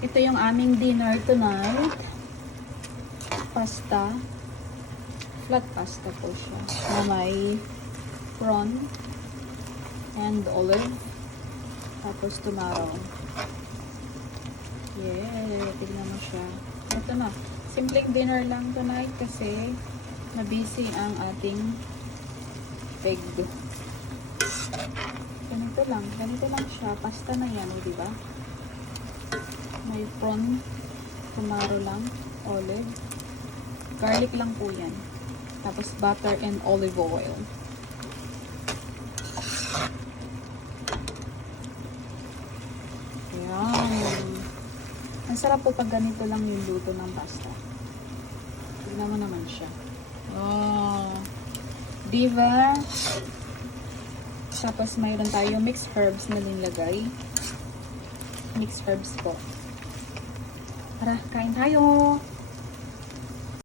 Ito yung aming dinner tonight. Pasta. Flat pasta po siya. Na may prawn and olive. Tapos tomato. Yeah, tignan mo siya. Ito na. Simpleng dinner lang tonight kasi na-busy ang ating peg. Ganito lang. Ganito lang siya. Pasta na yan, di ba? May prawn, tomato lang, olive. Garlic lang po yan. Tapos butter and olive oil. Yan. Ang sarap po pag ganito lang yung luto ng pasta. Tignan mo naman siya. Oh. Diba? Tapos mayroon tayo mixed herbs na nilagay. Mixed herbs po. Tara, kain tayo!